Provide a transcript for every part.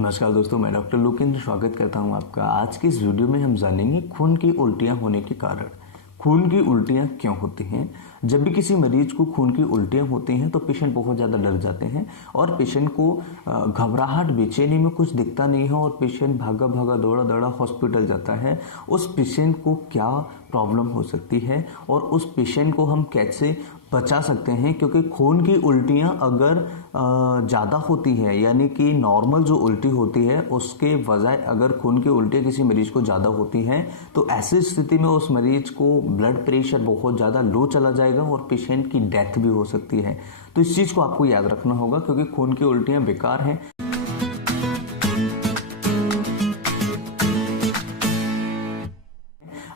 नमस्कार दोस्तों, मैं डॉक्टर लोकेंद्र स्वागत करता हूं आपका। आज की इस वीडियो में हम जानेंगे खून की उल्टियां होने के कारण। खून की उल्टियां क्यों होती हैं? जब भी किसी मरीज को खून की उल्टियां होती हैं तो पेशेंट बहुत ज़्यादा डर जाते हैं और पेशेंट को घबराहट, बेचैनी में कुछ दिखता नहीं है और पेशेंट भागा भागा दौड़ा दौड़ा हॉस्पिटल जाता है। उस पेशेंट को क्या प्रॉब्लम हो सकती है और उस पेशेंट को हम कैसे बचा सकते हैं? क्योंकि खून की उल्टियां अगर ज़्यादा होती है, यानी कि नॉर्मल जो उल्टी होती है उसके बजाय अगर खून की उल्टियां किसी मरीज को ज़्यादा होती हैं तो ऐसी स्थिति में उस मरीज को ब्लड प्रेशर बहुत ज़्यादा लो चला जाएगा और पेशेंट की डेथ भी हो सकती है। तो इस चीज़ को आपको याद रखना होगा, क्योंकि खून की उल्टियां बेकार हैं।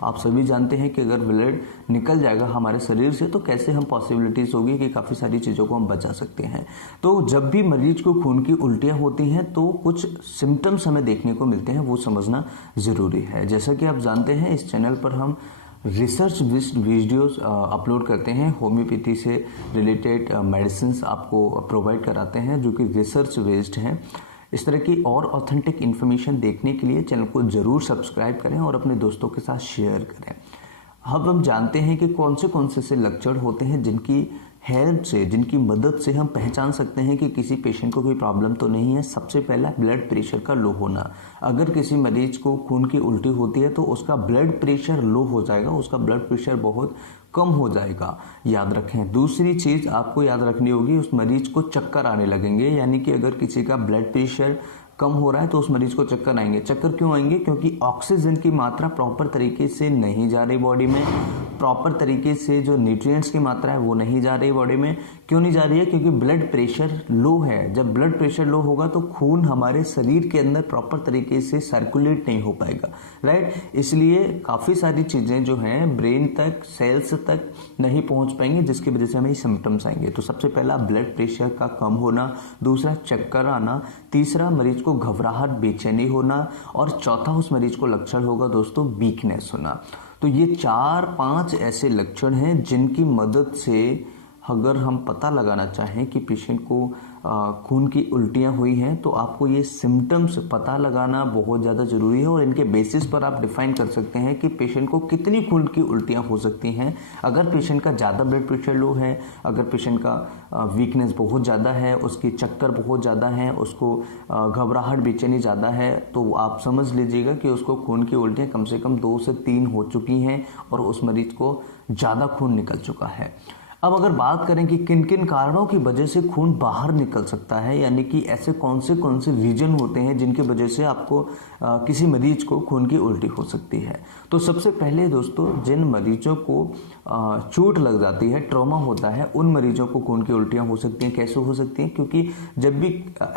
आप सभी जानते हैं कि अगर ब्लड निकल जाएगा हमारे शरीर से तो कैसे हम पॉसिबिलिटीज होगी कि काफ़ी सारी चीज़ों को हम बचा सकते हैं। तो जब भी मरीज को खून की उल्टियां होती हैं तो कुछ सिम्टम्स हमें देखने को मिलते हैं, वो समझना ज़रूरी है। जैसा कि आप जानते हैं, इस चैनल पर हम रिसर्च बेस्ड वीडियोस अपलोड करते हैं। होम्योपैथी से रिलेटेड मेडिसिन आपको प्रोवाइड कराते हैं जो कि रिसर्च बेस्ड हैं। इस तरह की और ऑथेंटिक इन्फॉर्मेशन देखने के लिए चैनल को जरूर सब्सक्राइब करें और अपने दोस्तों के साथ शेयर करें। अब हम जानते हैं कि कौन से ऐसे लक्षण होते हैं जिनकी हेल्प से, जिनकी मदद से हम पहचान सकते हैं कि किसी पेशेंट को कोई प्रॉब्लम तो नहीं है। सबसे पहला, ब्लड प्रेशर का लो होना। अगर किसी मरीज को खून की उल्टी होती है तो उसका ब्लड प्रेशर लो हो जाएगा, उसका ब्लड प्रेशर बहुत कम हो जाएगा, याद रखें। दूसरी चीज आपको याद रखनी होगी, उस मरीज को चक्कर आने लगेंगे। यानी कि अगर किसी का ब्लड प्रेशर कम हो रहा है तो उस मरीज को चक्कर आएंगे। चक्कर क्यों आएंगे? क्योंकि ऑक्सीजन की मात्रा प्रॉपर तरीके से नहीं जा रही बॉडी में, प्रॉपर तरीके से जो न्यूट्रिएंट्स की मात्रा है वो नहीं जा रही बॉडी में। क्यों नहीं जा रही है? क्योंकि ब्लड प्रेशर लो है। जब ब्लड प्रेशर लो होगा तो खून हमारे शरीर के अंदर प्रॉपर तरीके से सर्कुलेट नहीं हो पाएगा, राइट। इसलिए काफ़ी सारी चीज़ें जो हैं ब्रेन तक, सेल्स तक नहीं पहुंच पाएंगी, जिसकी वजह से हमें सिम्टम्स आएंगे। तो सबसे पहला, ब्लड प्रेशर का कम होना। दूसरा, चक्कर आना। तीसरा, मरीज को घबराहट, बेचैनी होना। और चौथा, उस मरीज को लक्षण होगा दोस्तों वीकनेस होना। तो ये 4-5 ऐसे लक्षण हैं जिनकी मदद से अगर हम पता लगाना चाहें कि पेशेंट को खून की उल्टियां हुई हैं तो आपको ये सिम्टम्स पता लगाना बहुत ज़्यादा ज़रूरी है और इनके बेसिस पर आप डिफाइन कर सकते हैं कि पेशेंट को कितनी खून की उल्टियां हो सकती हैं। अगर पेशेंट का ज़्यादा ब्लड प्रेशर लो है, अगर पेशेंट का वीकनेस बहुत ज़्यादा है, उसकी चक्कर बहुत ज़्यादा है, उसको घबराहट, बेचैनी ज़्यादा है, तो आप समझ लीजिएगा कि उसको खून की उल्टियाँ कम से कम 2 से 3 हो चुकी हैं और उस मरीज को ज़्यादा खून निकल चुका है। अब अगर बात करें कि किन किन कारणों की वजह से खून बाहर निकल सकता है, यानी कि ऐसे कौन से रीजन होते हैं जिनकी वजह से आपको किसी मरीज को खून की उल्टी हो सकती है। तो सबसे पहले दोस्तों, जिन मरीजों को चोट लग जाती है, ट्रॉमा होता है, उन मरीजों को खून की उल्टियां हो सकती हैं। कैसे हो सकती हैं? क्योंकि जब भी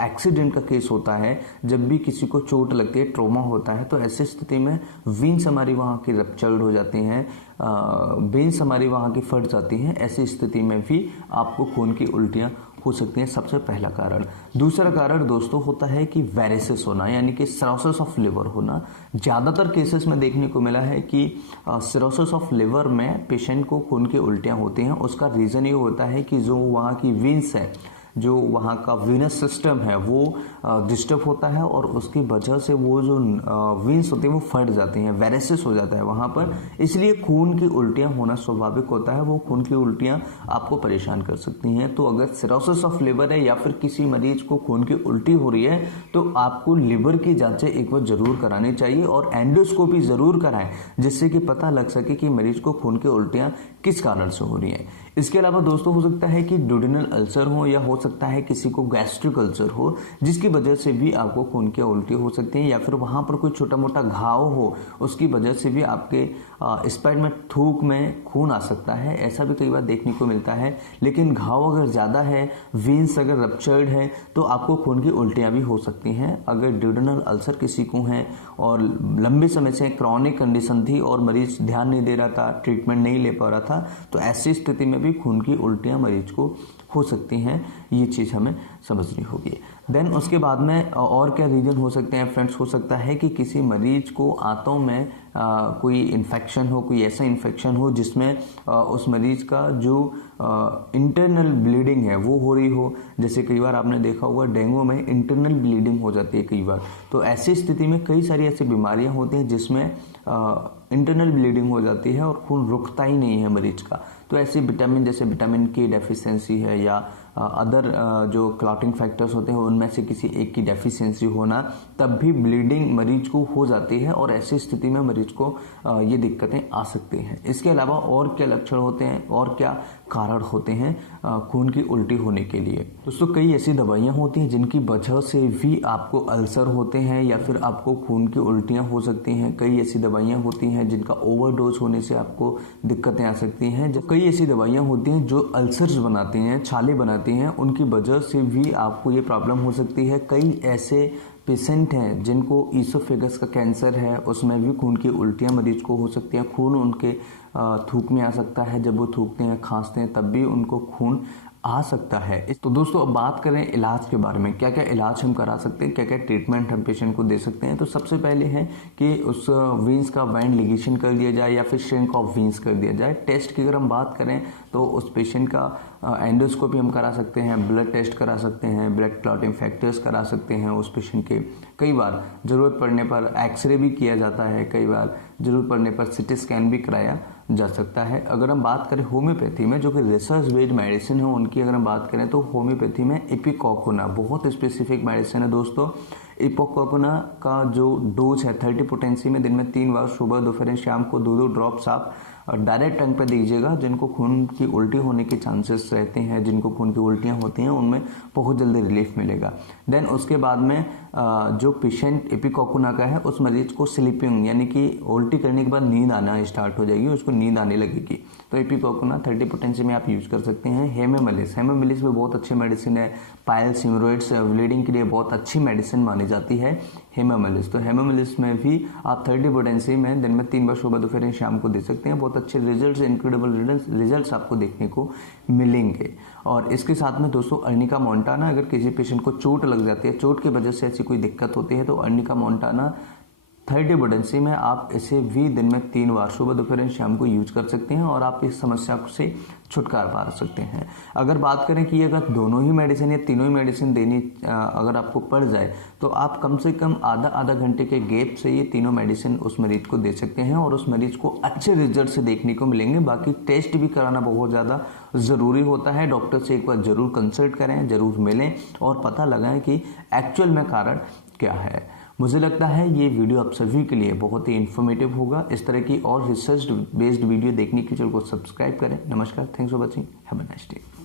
एक्सीडेंट का केस होता है, जब भी किसी को चोट लगती है, ट्रॉमा होता है, तो ऐसी स्थिति में वेन्स हमारी वहाँ की रप्चर्ड हो जाती हैं, वेन्स हमारी वहाँ की फट जाती हैं। ऐसी स्थिति में भी आपको खून की उल्टियां हो सकती हैं, सबसे पहला कारण। दूसरा कारण दोस्तों होता है कि वेरिसेस होना, यानी कि सिरोसिस ऑफ लिवर होना। ज़्यादातर केसेस में देखने को मिला है कि सिरोसिस ऑफ लिवर में पेशेंट को खून की उल्टियां होती हैं। उसका रीज़न ये होता है कि जो वहाँ की वेन्स है, जो वहाँ का वीनस सिस्टम है, वो डिस्टर्ब होता है और उसकी वजह से वो जो वेन्स होती हैं वो फट जाती हैं, वेरिसेस हो जाता है वहाँ पर। इसलिए खून की उल्टियाँ होना स्वाभाविक होता है। वो खून की उल्टियाँ आपको परेशान कर सकती हैं। तो अगर सिरोसिस ऑफ लिवर है या फिर किसी मरीज को खून की उल्टी हो रही है तो आपको लिवर की जाँचें एक बार जरूर करानी चाहिए और एंडोस्कोपी ज़रूर कराएं, जिससे कि पता लग सके कि मरीज को खून की उल्टियाँ किस कारण से हो रही हैं। इसके अलावा दोस्तों हो सकता है कि ड्यूडेनल अल्सर हो, या हो सकता है किसी को गैस्ट्रिक अल्सर हो, जिसकी वजह से भी आपको खून की उल्टी हो सकती है। या फिर वहाँ पर कोई छोटा मोटा घाव हो, उसकी वजह से भी आपके स्पाइन में, थूक में खून आ सकता है। ऐसा भी कई बार देखने को मिलता है। लेकिन घाव अगर ज़्यादा है, वेन्स अगर रप्चर्ड है, तो आपको खून की उल्टियाँ भी हो सकती हैं। अगर ड्यूडेनल अल्सर किसी को है और लंबे समय से क्रॉनिक कंडीशन थी और मरीज ध्यान नहीं दे रहा था, ट्रीटमेंट नहीं ले पा रहा था, तो ऐसी स्थिति में भी खून की उल्टियाँ मरीज को हो सकती हैं। ये चीज़ हमें समझनी होगी। देन उसके बाद में और क्या रीजन हो सकते हैं फ्रेंड्स, हो सकता है कि किसी मरीज को आंतों में कोई इन्फेक्शन हो, कोई ऐसा इन्फेक्शन हो जिसमें उस मरीज का जो इंटरनल ब्लीडिंग है वो हो रही हो। जैसे कई बार आपने देखा होगा डेंगू में इंटरनल ब्लीडिंग हो जाती है कई बार। तो ऐसी स्थिति में कई सारी ऐसी बीमारियां होती हैं जिसमें इंटरनल ब्लीडिंग हो जाती है और खून रुकता ही नहीं है मरीज का। तो ऐसे विटामिन, जैसे विटामिन के डेफिशिएंसी है या अदर जो क्लॉटिंग फैक्टर्स होते हैं उनमें से किसी एक की डेफिशिएंसी होना, तब भी ब्लीडिंग मरीज को हो जाती है और ऐसी स्थिति में मरीज को ये दिक्कतें आ सकती हैं। इसके अलावा और क्या लक्षण होते हैं और क्या कारण होते हैं खून की उल्टी होने के लिए? दोस्तों, कई ऐसी दवाइयां होती हैं जिनकी वजह से भी आपको अल्सर होते हैं या फिर आपको खून की उल्टियां हो सकती हैं। कई ऐसी दवाइयां होती हैं जिनका ओवरडोज होने से आपको दिक्कतें आ सकती हैं। जब कई ऐसी दवाइयां होती हैं जो अल्सर्स बनाती हैं, छाले बनाती हैं, उनकी वजह से भी आपको ये प्रॉब्लम हो सकती है। कई ऐसे पेशेंट हैं जिनको ईसोफेगस का कैंसर है, उसमें भी खून की उल्टियां मरीज को हो सकती हैं। खून उनके थूक में आ सकता है, जब वो थूकते हैं, खांसते हैं, तब भी उनको खून आ सकता है। तो दोस्तों, अब बात करें इलाज के बारे में, क्या क्या इलाज हम करा सकते हैं, क्या क्या ट्रीटमेंट हम पेशेंट को दे सकते हैं। तो सबसे पहले है कि उस वीन्स का वाइंड लिगेशन कर दिया जाए या फिर श्रिंक ऑफ वीन्स कर दिया जाए। टेस्ट की अगर हम बात करें तो उस पेशेंट का एंडोस्कोपी हम करा सकते हैं, ब्लड टेस्ट करा सकते हैं, ब्लड क्लॉटिंग फैक्टर्स करा सकते हैं उस पेशेंट के। कई बार ज़रूरत पड़ने पर एक्सरे भी किया जाता है, कई बार ज़रूरत पड़ने पर सिटी स्कैन भी कराया जा सकता है। अगर हम बात करें होम्योपैथी में, जो कि रिसर्च बेस्ड मेडिसिन है, उनकी अगर हम बात करें तो होम्योपैथी में इपिकोकोना बहुत स्पेसिफिक मेडिसिन है दोस्तों। इपिकोकोना का जो डोज है 30 पोटेंसी में दिन में 3 बार सुबह, दोपहर, शाम को 2-2 ड्रॉप्स आप डायरेक्ट टंग पे दीजिएगा। जिनको खून की उल्टी होने के चांसेस रहते हैं, जिनको खून की उल्टियां होती हैं, उनमें बहुत जल्दी रिलीफ मिलेगा। देन उसके बाद में जो पेशेंट इपिकोकोना का है उस मरीज को स्लीपिंग, यानी कि उल्टी करने के बाद नींद आना स्टार्ट हो जाएगी, उसको नींद आने लगेगी। तो इपिकोकोना 30 पोटेंसी में आप यूज कर सकते हैं। हेमेमलिस भी बहुत अच्छी मेडिसिन है। पाइल्स, हिमोरॉइड्स, ब्लीडिंग के लिए बहुत अच्छी मेडिसिन मानी जाती है हेमेमलिस। तो हेमेमलिस में भी आप 30 पोटेंसी में दिन में 3 बार सुबह, दोपहर, शाम को दे सकते हैं। बहुत अच्छे रिजल्ट्स, इनक्रेडिबल रिजल्ट्स आपको देखने को मिलेंगे। और इसके साथ में दोस्तों अर्निका मोंटाना, अगर किसी पेशेंट को चोट लग जाती है, चोट की वजह से ऐसी कोई दिक्कत होती है, तो अर्निका मोंटाना 30 पोटेंसी में आप इसे भी दिन में 3 बार सुबह, दोपहर, शाम को यूज कर सकते हैं और आप इस समस्या से छुटकारा पा सकते हैं। अगर बात करें कि अगर दोनों ही मेडिसिन या तीनों ही मेडिसिन देनी अगर आपको पड़ जाए, तो आप कम से कम आधा घंटे के गैप से ये तीनों मेडिसिन उस मरीज को दे सकते हैं और उस मरीज को अच्छे रिजल्ट से देखने को मिलेंगे। बाकी टेस्ट भी कराना बहुत ज़्यादा ज़रूरी होता है। डॉक्टर से एक बार जरूर कंसल्ट करें, जरूर मिलें और पता लगाएं कि एक्चुअल में कारण क्या है। मुझे लगता है ये वीडियो आप सभी के लिए बहुत ही इन्फॉर्मेटिव होगा। इस तरह की और रिसर्च बेस्ड वीडियो देखने के लिए चैनल को सब्सक्राइब करें। नमस्कार, thanks for watching, have a nice day.